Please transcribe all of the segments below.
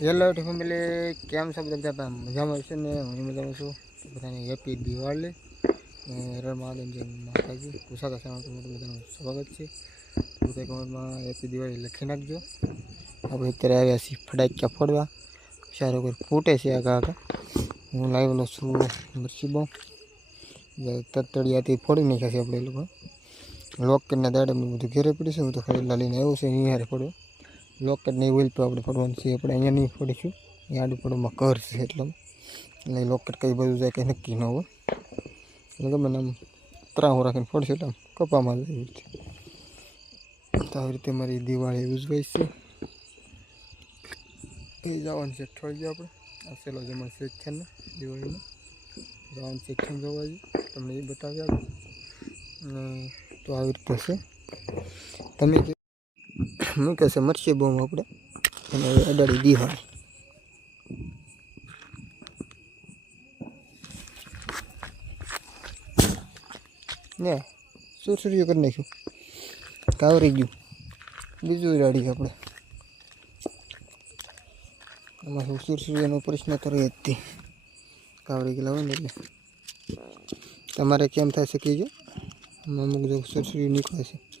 Hello family કેમ છો બધા બધા મજામાં છે ને હું મજામાં છું બધાને હેપી દિવાળી ને હરણ મહાદેવ જય માતાજી કુશા કસામાં તમારું બધાનું સ્વાગત છે બધા કમેન્ટમાં હેપી દિવાળી લખી નાખજો આપણે અત્યારે આવ્યા છીએ ફટાક્યા ફોડવા સારો કોઈ ફૂટે છે આગા આગા હું લાવેલો છું મરચી બહુ તતડિયાથી ફોડી નાખ્યા છે આપણે એ લોકો લોકેટના દાડે બધું ઘેરે પડ્યું છે હું તો ખરીદલા લઈને આવ્યો છે અહીંયા ફોડવા લોકેટ નહીં ઓઇલ પર આપણે ફરવાનું છે. આપણે અહીંયા નહીં ફરીશું. અહીંયા આડુપડોમાં ઘર છે એટલે. એટલે લોકેટ કઈ બધું જાય કંઈ નક્કી ન હોય. એટલે ગમે આમ ત્રાહું રાખીને ફરશે એટલે આમ કપામાં એવી રીતે તો આવી રીતે મારી દિવાળી ઉજવાય છે. એ જવાનું છે અઠવાડિયે આપણે. આ સેલો જમણ સેક્શન ને દિવાળીમાં જવાનું સેક્શન જોવા જઈએ તમને એ બતાવી આપું. તો આવી રીતે છે. તમે મૂકે છે, મરચી બોમ આપણે અને અડાડી હોય ને સુરસુરિયું કરી નાખ્યું. કાવરી ગયું. બીજું રાડી આપણે. એમાં સુરસુરિયાનો પ્રશ્ન તો રહે જ તે. કાવરી ગયેલા હોય ને એટલે. તમારે કેમ થાય છે કહેજો. અમુક જો સુરસુરિયું નીકળે છે.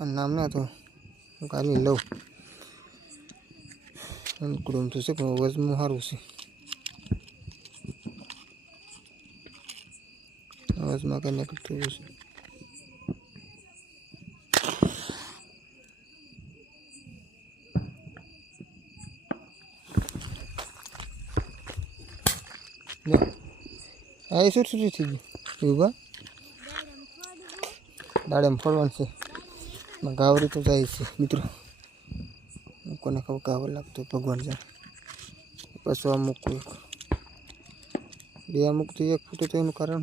નામ ના તો હું કાઢી લઉં અનુકૂળ થશે પણ વજનું સારું છે અવાજમાં કંઈ કરતું થયું છે લે આ શું શું થઈ ગયું દાડેમ ફરવાનું છે ગાવરી તો જાય છે, મિત્રો. કોને ખબર ગાવર લાગતો ભગવાન જાણે. પછી અમુક બે અમુક તો એક ફૂટે તો એનું કારણ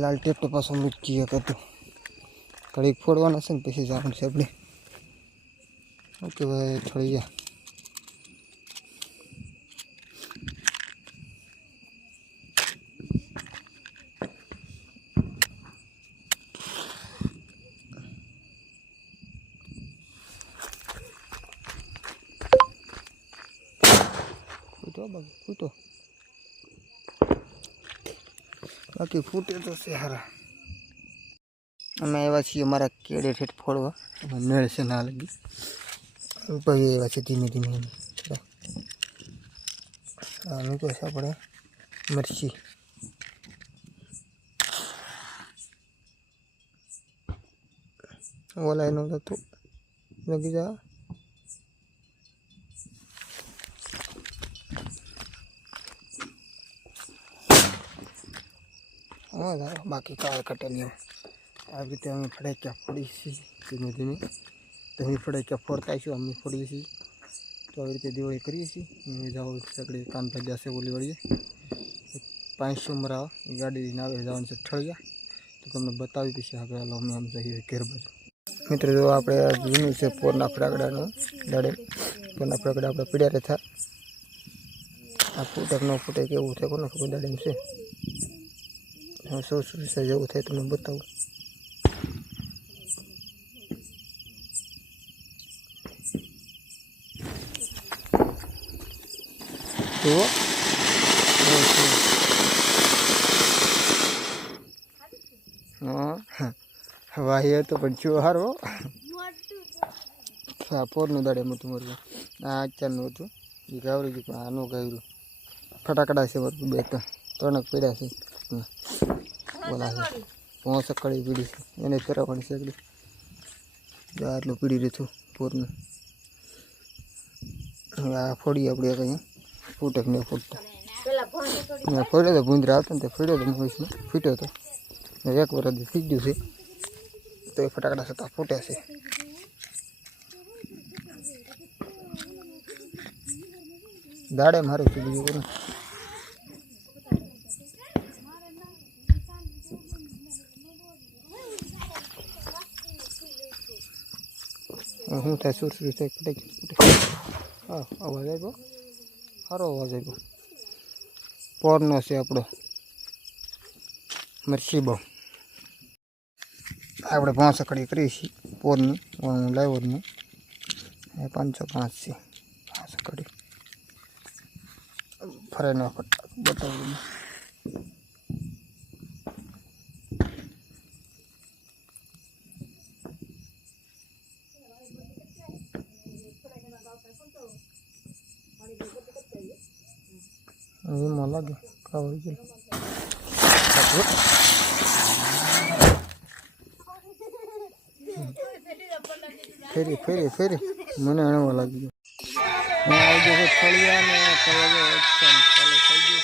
લાલ ટેપ તો પાછો મૂકી એક હતું ઘડીક ફોડવાના છે ને પછી જવાનું છે આપણે ઓકે ભાઈ થોડી ગયા ફૂટો બાકી ફૂટો બાકી ફૂટે તો છે હારા અમે આવ્યા છીએ મારા કેડે ઠેઠ ફોડવા અમે મેળ છે ના લગી પછી આવ્યા છે ધીમે ધીમે આનું તો છે આપણે મરચી ઓલા એનું હતું લગી જા હા દાદા બાકી કાળ કટેલી આવી રીતે અમે ફડાક્યા ફોડી છીએ ધીમે ધીમે તમે ફડાક્યા ફોડતા છું અમે ફોડીએ છીએ તો આવી રીતે દિવાળી કરીએ છીએ અમે જાઓ સગડે કાન ભાગ્યા છે ઓલી વળીએ પાંચસો મરા ગાડી લઈને આવે જવાનું છે ઠળિયા તો તમને બતાવી પછી આગળ હાલો અમે આમ જઈએ ઘેર બાજુ મિત્રો જો આપણે આ જૂનું છે પોરના ફટાકડાનું દાડે પોરના ફટાકડા આપણે પીડ્યા રહેતા આ ફૂટક ન ફૂટે કેવું છે કોને ખબર દાડે એમ છે હું શું શું જેવું થાય તમને બતાવું. જુઓ વાહી હતો પણ જો હારો સાપોરનું દાડે મોટું મોટું આ અત્યારનું હતું એ ગાવરી ગયું પણ આનું ગાયું ફટાકડા છે બે ત્રણ ત્રણ પડ્યા છે બોલા પોંચ સકડી પીડી છે. એને ફેરવવાની સકડી જો આટલું પીડી રહ્યું પૂરનું. હવે આ ફોડી આપણે કંઈ ફૂટક ને ફૂટતા. ફોડ્યો તો ભૂંદરા આવતો ને તે ફોડ્યો તો મહેશને ફૂટ્યો તો. એક વરસ થઈ ગયું છે. તો એ ફટાકડા છતાં ફૂટે છે. દાડે મારું છે બીજું કોઈ નહીં. હવે શું થાય સુર સુર થાય ફટાક. હા, અવાજ આવ્યો? સારો અવાજ આવ્યો. પોરનો છે આપણો. મરસીબો. આપણે પાંચ અકડી કરી છીએ પોરની હું લાવ્યો જ નહીં. પાંચસો પાંચ છે પાંચ અકડી ફરે ન બતાવું એમાં લાગે ખાવા ગયેલું ફેરી ફેરી ફેરી મને અણવા લાગી ગયો હું આવી ગયો ફળિયા ને ચાલુ થઈ ગયું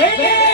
Women!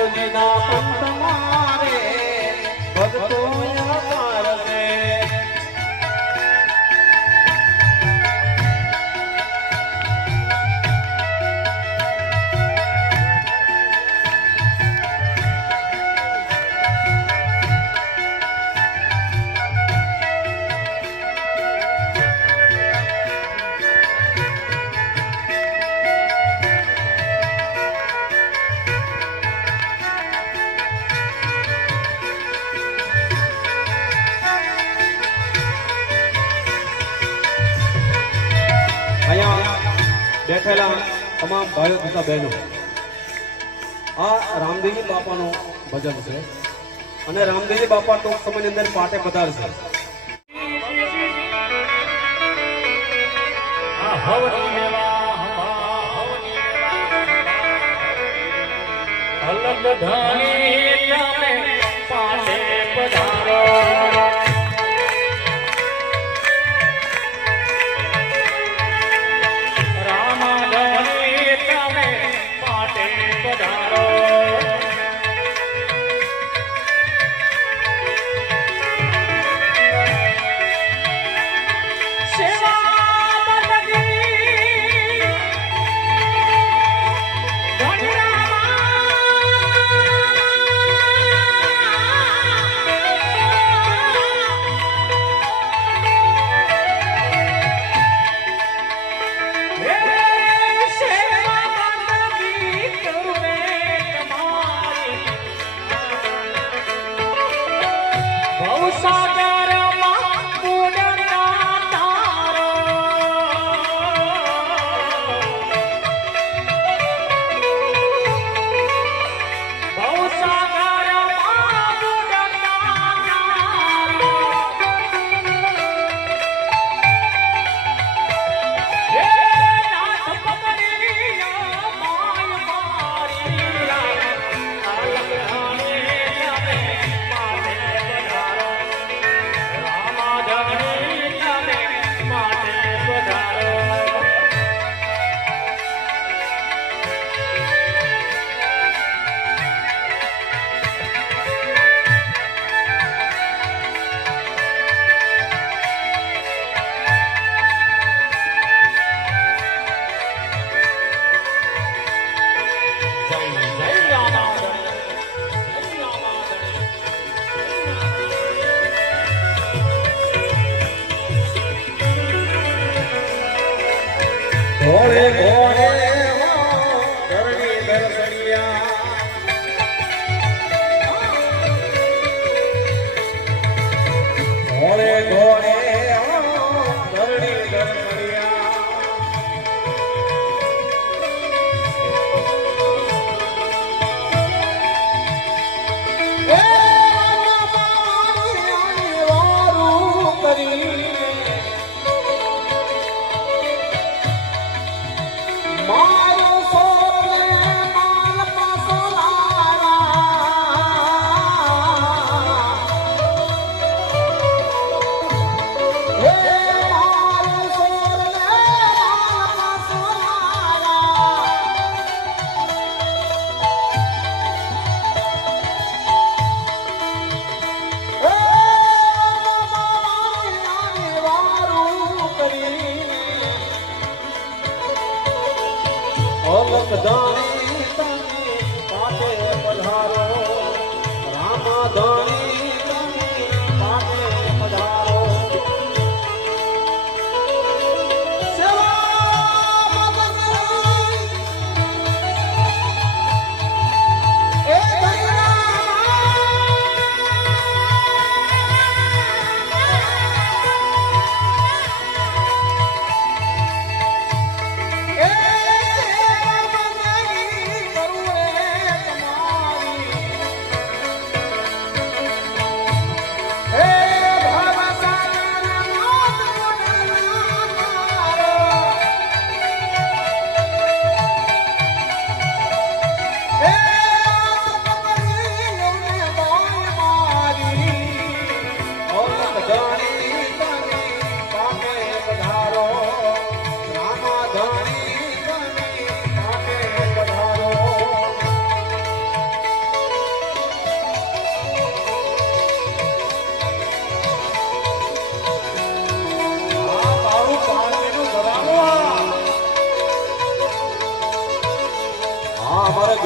પંથ મારે તમામ ભાઈઓ તથા બહેનો, આ રામદેવી બાપાનો ભજન છે અને રામદેવી બાપા ટૂંક સમયની અંદર પાટે પધારશે. અલગ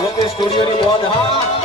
ગોપી સ્ટુડિયોની બોધ હા